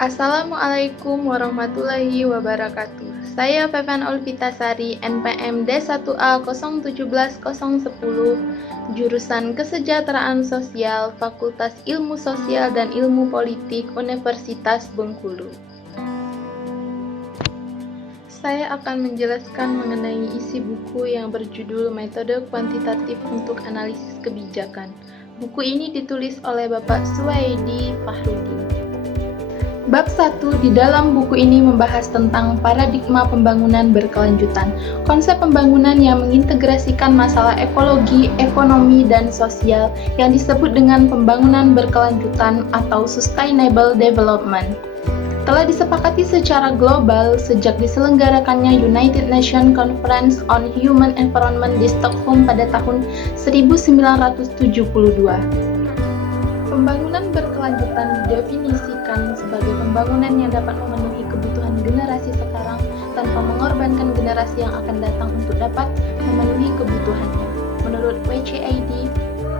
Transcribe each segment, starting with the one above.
Assalamualaikum warahmatullahi wabarakatuh. Saya Fevan Olvitasari, NPM D1A 018010, jurusan Kesejahteraan Sosial, Fakultas Ilmu Sosial dan Ilmu Politik, Universitas Bengkulu. Saya akan menjelaskan mengenai isi buku yang berjudul Metode Kuantitatif untuk Analisis Kebijakan. Buku ini ditulis oleh Bapak Suwaidi Fahrudin. Bab 1 di dalam buku ini membahas tentang paradigma pembangunan berkelanjutan, konsep pembangunan yang mengintegrasikan masalah ekologi, ekonomi, dan sosial yang disebut dengan pembangunan berkelanjutan atau sustainable development. Telah disepakati secara global sejak diselenggarakannya United Nations Conference on Human Environment di Stockholm pada tahun 1972. Pembangunan berkelanjutan didefinisikan sebagai pembangunan yang dapat memenuhi kebutuhan generasi sekarang tanpa mengorbankan generasi yang akan datang untuk dapat memenuhi kebutuhannya. Menurut WCAD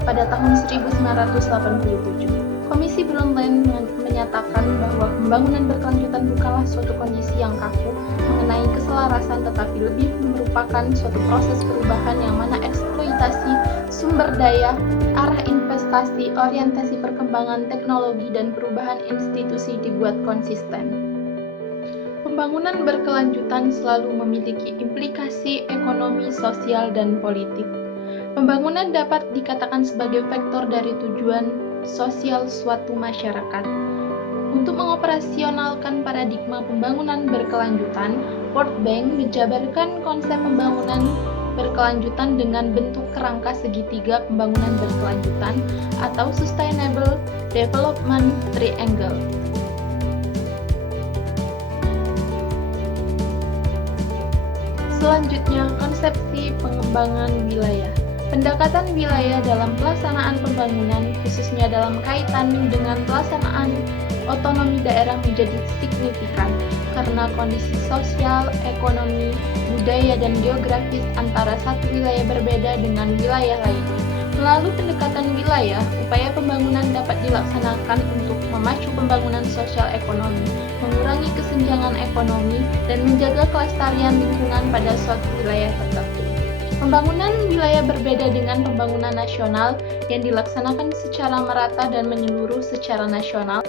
pada tahun 1987, Komisi Brundtland menyatakan bahwa pembangunan berkelanjutan bukanlah suatu kondisi yang kaku mengenai keselarasan, tetapi lebih merupakan suatu proses perubahan yang mana eksploitasi sumber daya, arah investasi, orientasi perkembangan teknologi, dan perubahan institusi dibuat konsisten. Pembangunan berkelanjutan selalu memiliki implikasi ekonomi, sosial, dan politik. Pembangunan dapat dikatakan sebagai vektor dari tujuan sosial suatu masyarakat. Untuk mengoperasionalkan paradigma pembangunan berkelanjutan, World Bank menjabarkan konsep pembangunan berkelanjutan dengan bentuk kerangka segitiga pembangunan berkelanjutan atau Sustainable Development Triangle. Selanjutnya, konsepsi pengembangan wilayah. Pendekatan wilayah dalam pelaksanaan pembangunan, khususnya dalam kaitan dengan pelaksanaan otonomi daerah menjadi signifikan karena kondisi sosial, ekonomi, budaya, dan geografis antara satu wilayah berbeda dengan wilayah lainnya. Melalui pendekatan wilayah, upaya pembangunan dapat dilaksanakan untuk memacu pembangunan sosial ekonomi, mengurangi kesenjangan ekonomi, dan menjaga kelestarian lingkungan pada suatu wilayah tertentu. Pembangunan wilayah berbeda dengan pembangunan nasional yang dilaksanakan secara merata dan menyeluruh secara nasional,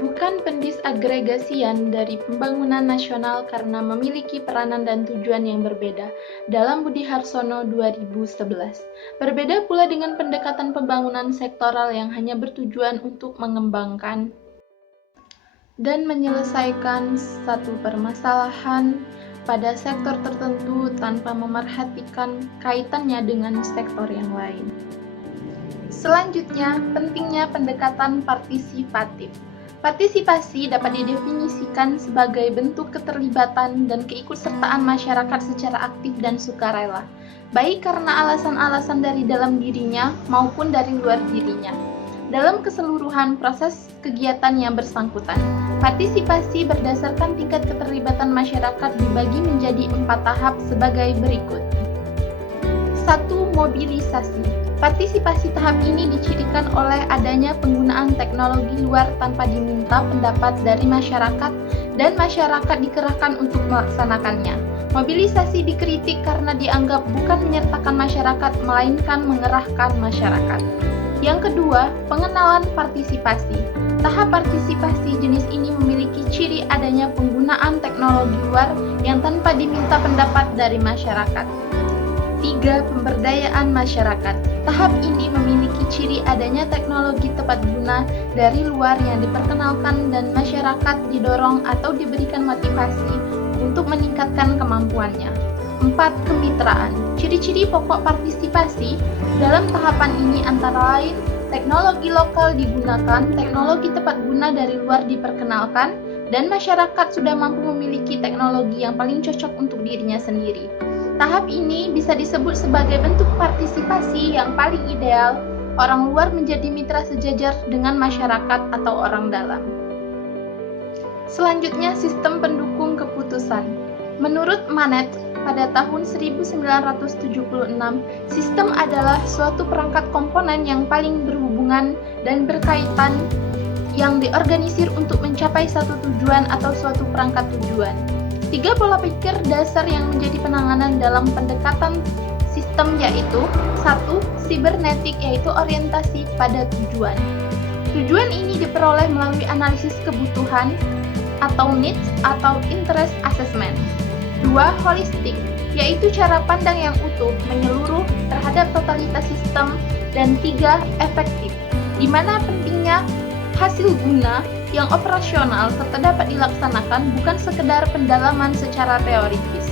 bukan pendisagregasian dari pembangunan nasional karena memiliki peranan dan tujuan yang berbeda dalam Budi Harsono 2011. Berbeda pula dengan pendekatan pembangunan sektoral yang hanya bertujuan untuk mengembangkan dan menyelesaikan satu permasalahan pada sektor tertentu tanpa memerhatikan kaitannya dengan sektor yang lain. Selanjutnya, pentingnya pendekatan partisipatif. Partisipasi dapat didefinisikan sebagai bentuk keterlibatan dan keikutsertaan masyarakat secara aktif dan sukarela, baik karena alasan-alasan dari dalam dirinya maupun dari luar dirinya, dalam keseluruhan proses kegiatan yang bersangkutan. Partisipasi berdasarkan tingkat keterlibatan masyarakat dibagi menjadi 4 tahap sebagai berikut. 1. Mobilisasi. Partisipasi tahap ini dicirikan oleh adanya penggunaan teknologi luar tanpa diminta pendapat dari masyarakat dan masyarakat dikerahkan untuk melaksanakannya. Mobilisasi dikritik karena dianggap bukan menyertakan masyarakat melainkan mengerahkan masyarakat. Yang kedua, pengenalan partisipasi. Tahap partisipasi jenis ini memiliki ciri adanya penggunaan teknologi luar yang tanpa diminta pendapat dari masyarakat. 3. Pemberdayaan masyarakat. Tahap ini memiliki ciri adanya teknologi tepat guna dari luar yang diperkenalkan dan masyarakat didorong atau diberikan motivasi untuk meningkatkan kemampuannya. 4. Kemitraan. Ciri-ciri pokok partisipasi dalam tahapan ini antara lain teknologi lokal digunakan, teknologi tepat guna dari luar diperkenalkan, dan masyarakat sudah mampu memiliki teknologi yang paling cocok untuk dirinya sendiri. Tahap ini bisa disebut sebagai bentuk partisipasi yang paling ideal, orang luar menjadi mitra sejajar dengan masyarakat atau orang dalam. Selanjutnya, sistem pendukung keputusan. Menurut Manet, pada tahun 1976, sistem adalah suatu perangkat komponen yang paling berhubungan dan berkaitan yang diorganisir untuk mencapai satu tujuan atau suatu perangkat tujuan. 3 pola pikir dasar yang menjadi penanganan dalam pendekatan sistem yaitu 1. Sibernetik, yaitu orientasi pada tujuan. Tujuan ini diperoleh melalui analisis kebutuhan atau needs atau interest assessment. 2. Holistik, yaitu cara pandang yang utuh, menyeluruh terhadap totalitas sistem. Dan 3. Efektif, di mana pentingnya hasil guna yang operasional serta dapat dilaksanakan, bukan sekedar pendalaman secara teoritis.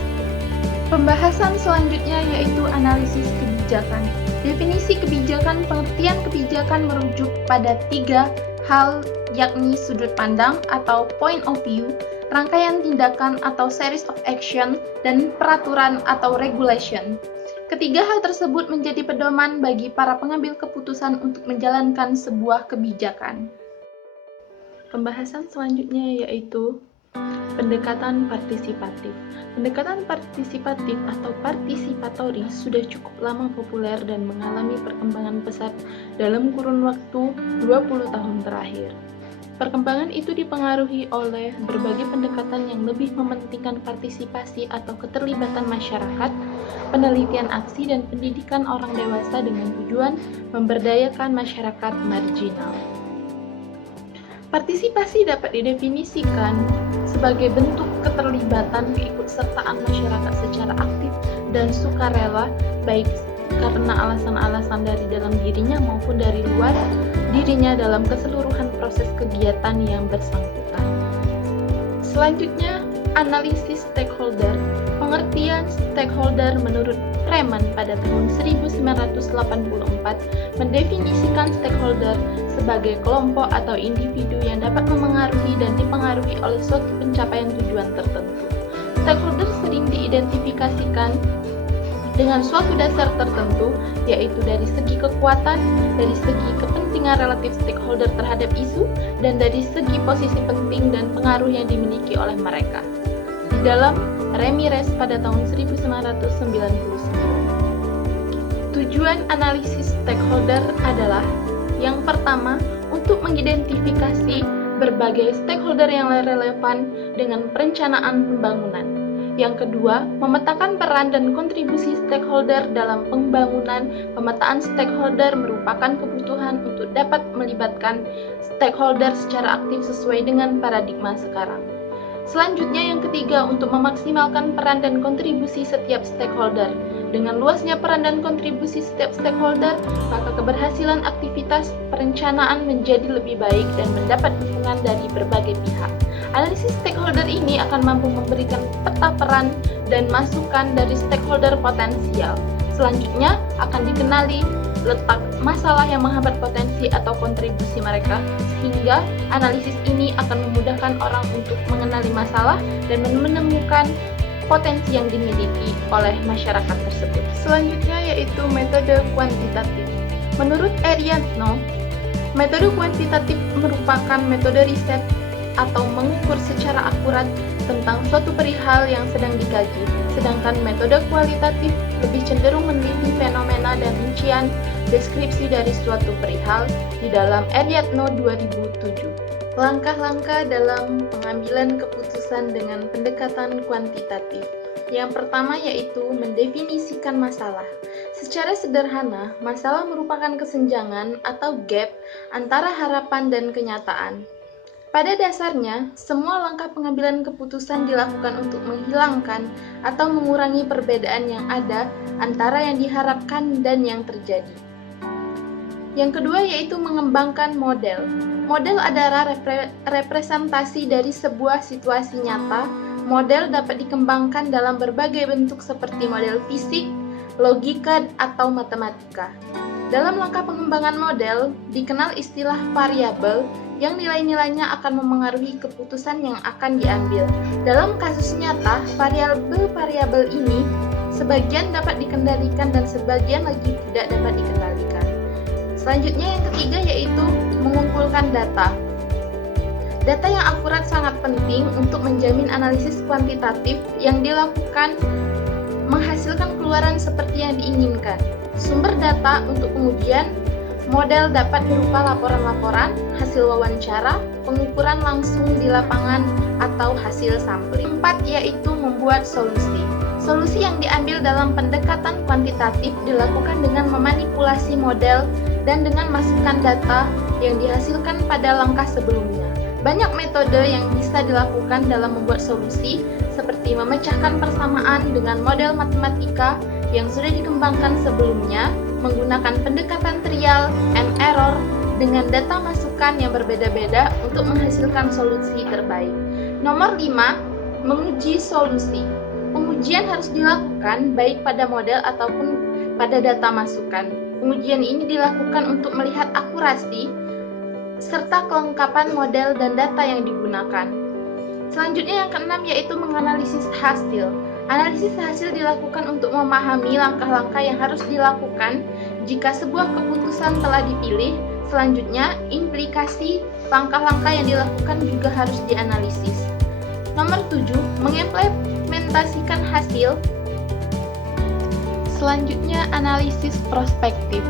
Pembahasan selanjutnya yaitu analisis kebijakan. Definisi kebijakan, pengertian kebijakan merujuk pada 3 hal, yakni sudut pandang atau point of view, rangkaian tindakan atau series of action, dan peraturan atau regulation. Ketiga hal tersebut menjadi pedoman bagi para pengambil keputusan untuk menjalankan sebuah kebijakan. Pembahasan selanjutnya yaitu pendekatan partisipatif. Pendekatan partisipatif atau partisipatori sudah cukup lama populer dan mengalami perkembangan pesat dalam kurun waktu 20 tahun terakhir. Perkembangan itu dipengaruhi oleh berbagai pendekatan yang lebih mementingkan partisipasi atau keterlibatan masyarakat, penelitian aksi, dan pendidikan orang dewasa dengan tujuan memberdayakan masyarakat marginal. Partisipasi dapat didefinisikan sebagai bentuk keterlibatan keikutsertaan masyarakat secara aktif dan sukarela, baik karena alasan-alasan dari dalam dirinya maupun dari luar dirinya dalam keseluruhan proses kegiatan yang bersangkutan. Selanjutnya, analisis stakeholder. Pengertian stakeholder menurut Freeman pada tahun 1984 mendefinisikan stakeholder sebagai kelompok atau individu yang dapat memengaruhi dan dipengaruhi oleh suatu pencapaian tujuan tertentu. Stakeholder sering diidentifikasikan dengan suatu dasar tertentu, yaitu dari segi kekuatan, dari segi kepentingan relatif stakeholder terhadap isu, dan dari segi posisi penting dan pengaruh yang dimiliki oleh mereka. Di dalam Ramirez pada tahun 1999. Tujuan analisis stakeholder adalah yang pertama, untuk mengidentifikasi berbagai stakeholder yang relevan dengan perencanaan pembangunan. Yang kedua, memetakan peran dan kontribusi stakeholder dalam pembangunan. Pemetaan stakeholder merupakan kebutuhan untuk dapat melibatkan stakeholder secara aktif sesuai dengan paradigma sekarang. Selanjutnya, yang ketiga, untuk memaksimalkan peran dan kontribusi setiap stakeholder. Dengan luasnya peran dan kontribusi setiap stakeholder, maka keberhasilan aktivitas perencanaan menjadi lebih baik dan mendapat dukungan dari berbagai pihak. Analisis stakeholder ini akan mampu memberikan peta peran dan masukan dari stakeholder potensial. Selanjutnya, akan dikenali letak masalah yang menghambat potensi atau kontribusi mereka, sehingga analisis ini akan memudahkan orang untuk mengenali masalah dan menemukan potensi yang dimiliki oleh masyarakat tersebut. Selanjutnya yaitu metode kuantitatif. Menurut Ariadno, metode kuantitatif merupakan metode riset atau mengukur secara akurat tentang suatu perihal yang sedang dikaji, sedangkan metode kualitatif lebih cenderung meneliti fenomena dan rincian deskripsi dari suatu perihal di dalam Ariadno 2007. Langkah-langkah dalam pengambilan keputusan dengan pendekatan kuantitatif. Yang pertama yaitu mendefinisikan masalah. Secara sederhana, masalah merupakan kesenjangan atau gap antara harapan dan kenyataan. Pada dasarnya, semua langkah pengambilan keputusan dilakukan untuk menghilangkan atau mengurangi perbedaan yang ada antara yang diharapkan dan yang terjadi. Yang kedua yaitu mengembangkan model. Model adalah representasi dari sebuah situasi nyata. Model dapat dikembangkan dalam berbagai bentuk seperti model fisik, logika, atau matematika. Dalam langkah pengembangan model, dikenal istilah variabel yang nilai-nilainya akan memengaruhi keputusan yang akan diambil. Dalam kasus nyata, variabel-variabel ini sebagian dapat dikendalikan dan sebagian lagi tidak dapat dikendalikan. Selanjutnya yang ketiga yaitu mengumpulkan data. Data yang akurat sangat penting untuk menjamin analisis kuantitatif yang dilakukan menghasilkan keluaran seperti yang diinginkan. Sumber data untuk kemudian Model dapat berupa laporan-laporan, hasil wawancara, pengukuran langsung di lapangan, atau hasil sampling. 4 yaitu membuat solusi. Solusi yang diambil dalam pendekatan kuantitatif dilakukan dengan memanipulasi model dan dengan masukan data yang dihasilkan pada langkah sebelumnya. Banyak metode yang bisa dilakukan dalam membuat solusi, seperti memecahkan persamaan dengan model matematika yang sudah dikembangkan sebelumnya, menggunakan pendekatan trial and error dengan data masukan yang berbeda-beda untuk menghasilkan solusi terbaik. Nomor 5, menguji solusi. Pengujian harus dilakukan baik pada model ataupun pada data masukan. Pengujian ini dilakukan untuk melihat akurasi serta kelengkapan model dan data yang digunakan. Selanjutnya yang keenam yaitu menganalisis hasil. Analisis hasil dilakukan untuk memahami langkah-langkah yang harus dilakukan jika sebuah keputusan telah dipilih. Selanjutnya, implikasi langkah-langkah yang dilakukan juga harus dianalisis. Nomor 7, mengimplementasikan hasil. Selanjutnya, analisis prospektif.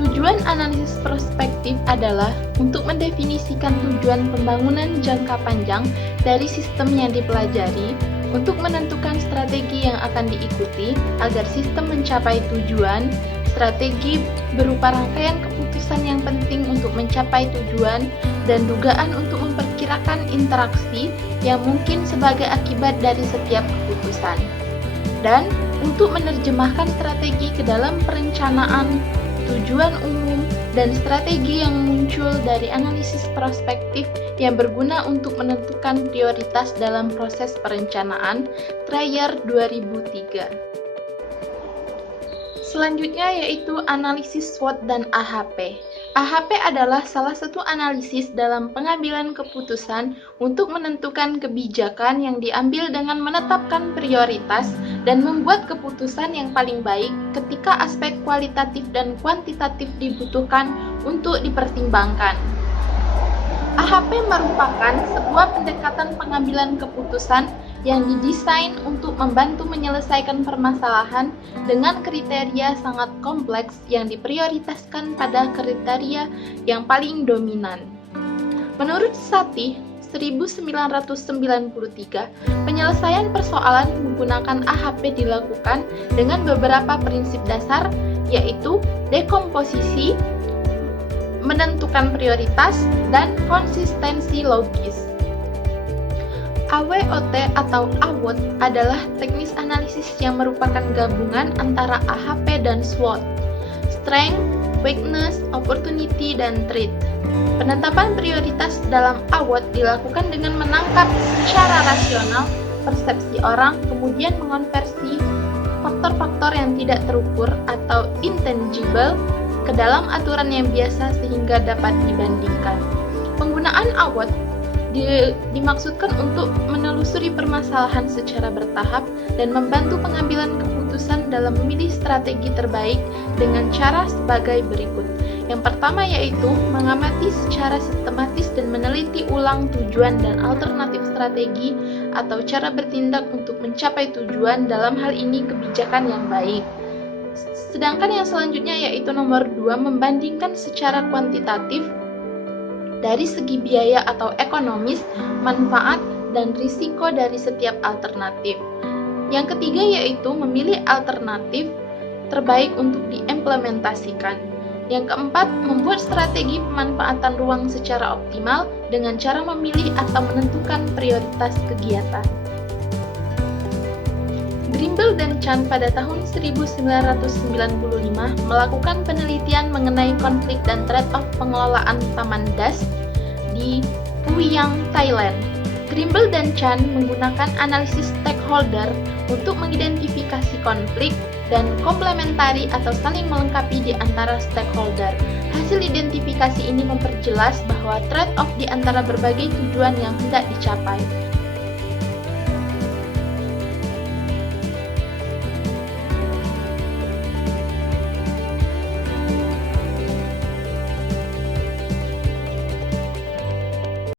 Tujuan analisis prospektif adalah untuk mendefinisikan tujuan pembangunan jangka panjang dari sistem yang dipelajari, untuk menentukan strategi yang akan diikuti agar sistem mencapai tujuan. Strategi berupa rangkaian keputusan yang penting untuk mencapai tujuan dan dugaan untuk memperkirakan interaksi yang mungkin sebagai akibat dari setiap keputusan. Dan untuk menerjemahkan strategi ke dalam perencanaan, tujuan umum, dan strategi yang muncul dari analisis prospektif yang berguna untuk menentukan prioritas dalam proses perencanaan. Trier 2003. Selanjutnya yaitu analisis SWOT dan AHP. AHP adalah salah satu analisis dalam pengambilan keputusan untuk menentukan kebijakan yang diambil dengan menetapkan prioritas dan membuat keputusan yang paling baik ketika aspek kualitatif dan kuantitatif dibutuhkan untuk dipertimbangkan. AHP merupakan sebuah pendekatan pengambilan keputusan yang didesain untuk membantu menyelesaikan permasalahan dengan kriteria sangat kompleks yang diprioritaskan pada kriteria yang paling dominan. Menurut Satih 1993, penyelesaian persoalan menggunakan AHP dilakukan dengan beberapa prinsip dasar, yaitu dekomposisi, menentukan prioritas, dan konsistensi logis. AWOT atau AWOT adalah teknis analisis yang merupakan gabungan antara AHP dan SWOT, Strength, Weakness, Opportunity, dan Threat. Penetapan prioritas dalam AWOT dilakukan dengan menangkap secara rasional persepsi orang, kemudian mengonversi faktor-faktor yang tidak terukur atau intangible ke dalam aturan yang biasa sehingga dapat dibandingkan. Penggunaan AWOT dimaksudkan untuk menelusuri permasalahan secara bertahap dan membantu pengambilan keputusan dalam memilih strategi terbaik dengan cara sebagai berikut. Yang pertama yaitu mengamati secara sistematis dan meneliti ulang tujuan dan alternatif strategi atau cara bertindak untuk mencapai tujuan, dalam hal ini kebijakan yang baik. Sedangkan yang selanjutnya yaitu nomor 2, membandingkan secara kuantitatif dari segi biaya atau ekonomis, manfaat, dan risiko dari setiap alternatif. Yang ketiga yaitu memilih alternatif terbaik untuk diimplementasikan. Yang keempat, membuat strategi pemanfaatan ruang secara optimal dengan cara memilih atau menentukan prioritas kegiatan. Grimble dan Chan pada tahun 1995 melakukan penelitian mengenai konflik dan trade-off pengelolaan Taman Das di Phuyang, Thailand. Grimble dan Chan menggunakan analisis stakeholder untuk mengidentifikasi konflik dan komplementari atau saling melengkapi di antara stakeholder. Hasil identifikasi ini memperjelas bahwa trade-off di antara berbagai tujuan yang hendak dicapai.